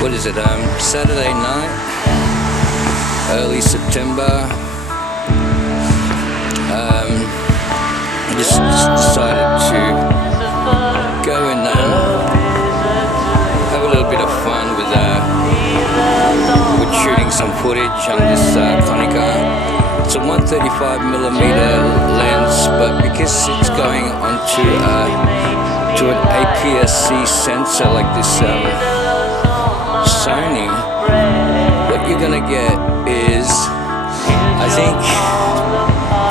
what is it, Saturday night, early September. I just decided to go and have a little bit of fun with shooting some footage on this Konica. It's a 135mm lens, but because it's going onto to an APS-C sensor like this Sony, what you're gonna get is, I think,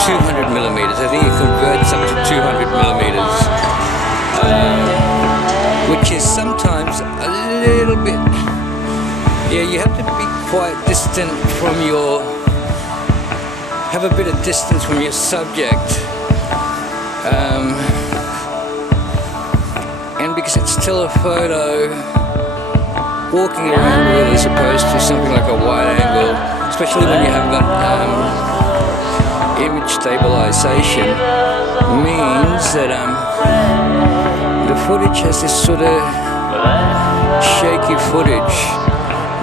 200mm. I think it converts up to 200mm, which is sometimes a little bit, yeah, you have to be quite distant from your, have a bit of distance from your subject, and because it's telephoto, walking around with it as opposed to something like a wide angle, especially when you haven't got image stabilization, means that the footage has this sort of shaky footage,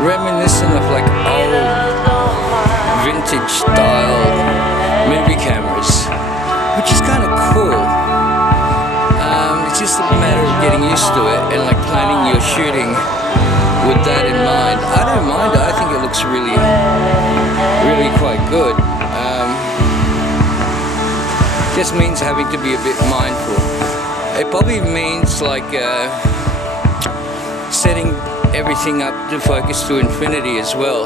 reminiscent of like old vintage style movie cameras, which is kind of cool. It's just a matter of getting used to it and like planning your shooting with that in mind. I don't mind it. I think it looks really quite good. Just means having to be a bit mindful. It probably means like setting everything up to focus to infinity as well.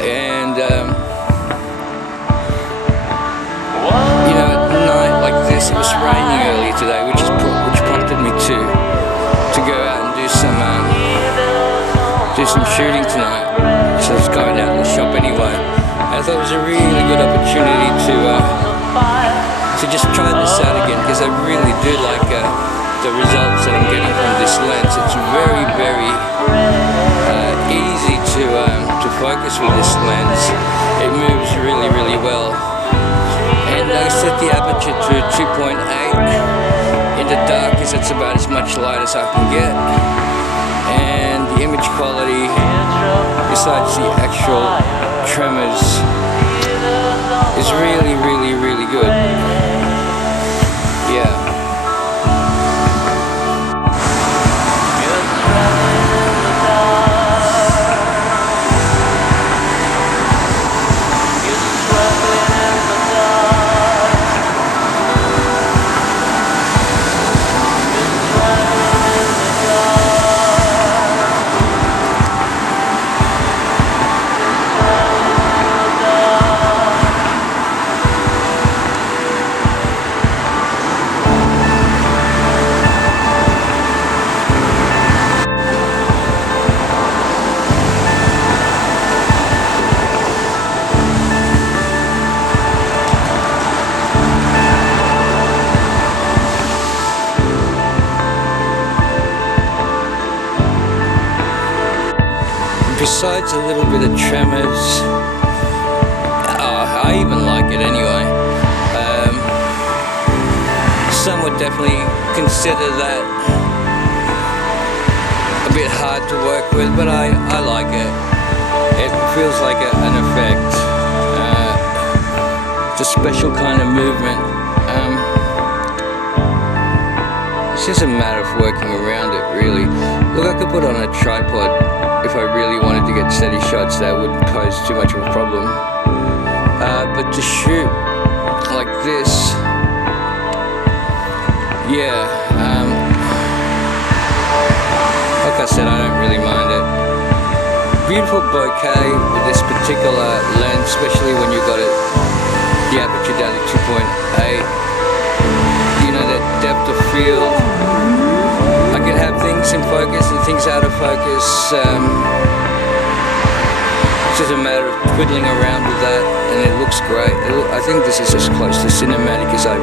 And you know, at night like this, it was raining earlier today, which prompted me to go out and do some shooting tonight. So I was going out in the shop anyway. I thought it was a really good opportunity to just try this out again, because I really do like the results that I'm getting from this lens. It's very easy to focus with this lens. It moves really well, and I set the aperture to 2.8 in the dark, because it's about as much light as I can get, and the image quality, besides the actual tremors, is really good. Yeah. Besides a little bit of tremors, I even like it anyway. Some would definitely consider that a bit hard to work with, but I like it. It feels like an effect. It's a special kind of movement. It's just a matter of working around it, really. Look, I could put on a tripod if I really wanted to get steady shots. That wouldn't pose too much of a problem. But to shoot like this, yeah, like I said, I don't really mind it. Beautiful bokeh with this particular lens, especially when you got the aperture down to 2.8. You know, that depth of field. I can have things in focus and things out of focus. It's just a matter of twiddling around with that, and it looks great. I think this is as close to cinematic as I've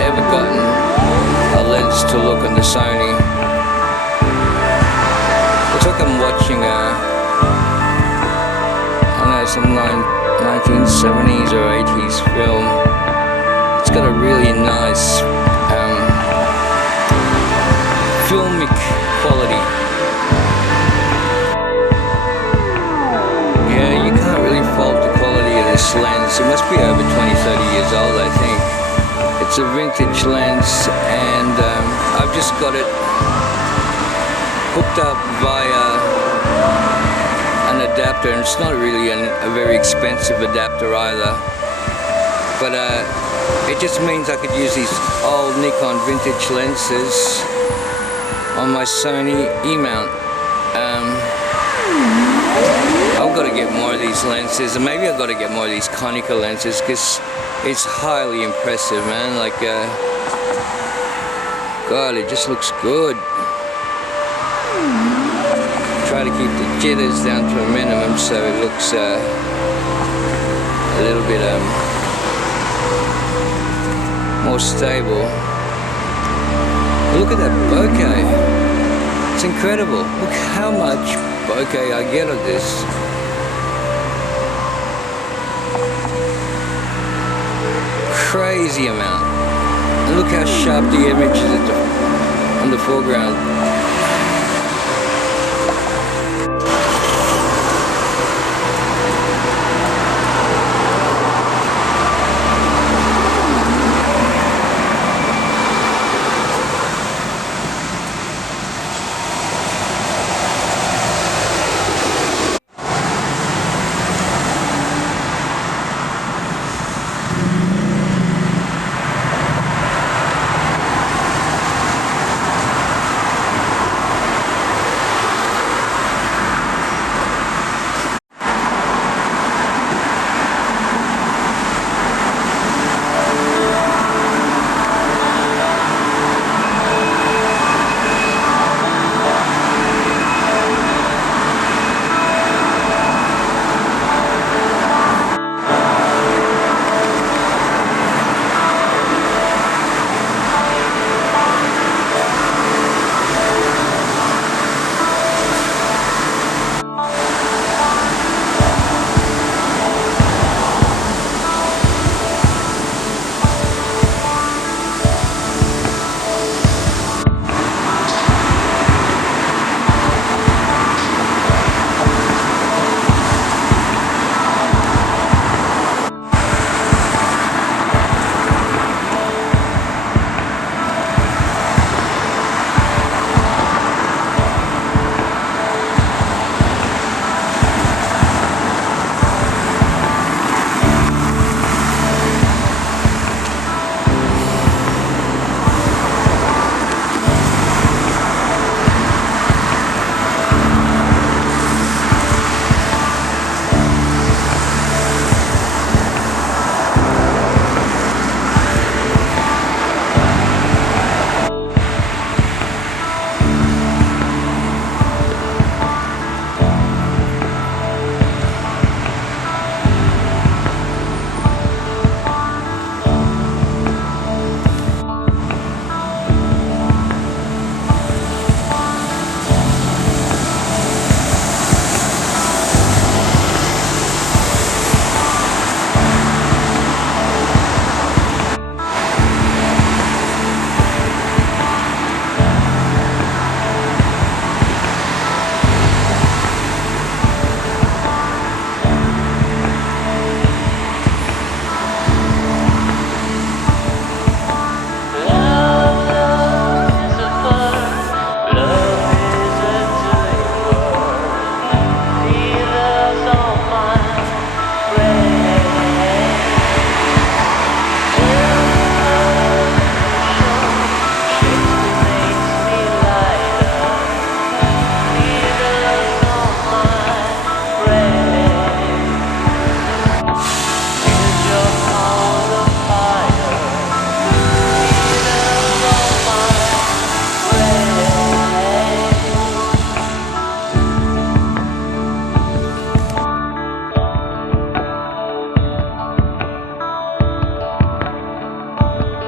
ever gotten a lens to look on the Sony. Looks like I'm watching I don't know, some 1970s or 80s film. It's got a really nice filmic quality. Yeah, you can't really fault the quality of this lens. It must be over 20-30 years old, I think. It's a vintage lens, and I've just got it hooked up via an adapter, and it's not really a very expensive adapter either, but it just means I could use these old Nikon vintage lenses on my Sony E-mount. I've got to get more of these lenses, and maybe I've got to get more of these Konica lenses, because it's highly impressive, man. Like, God, it just looks good. Try to keep the jitters down to a minimum so it looks a little bit more stable. Look at that bokeh. It's incredible. Look how much bokeh I get of this. Crazy amount. And look how sharp the image is on the foreground.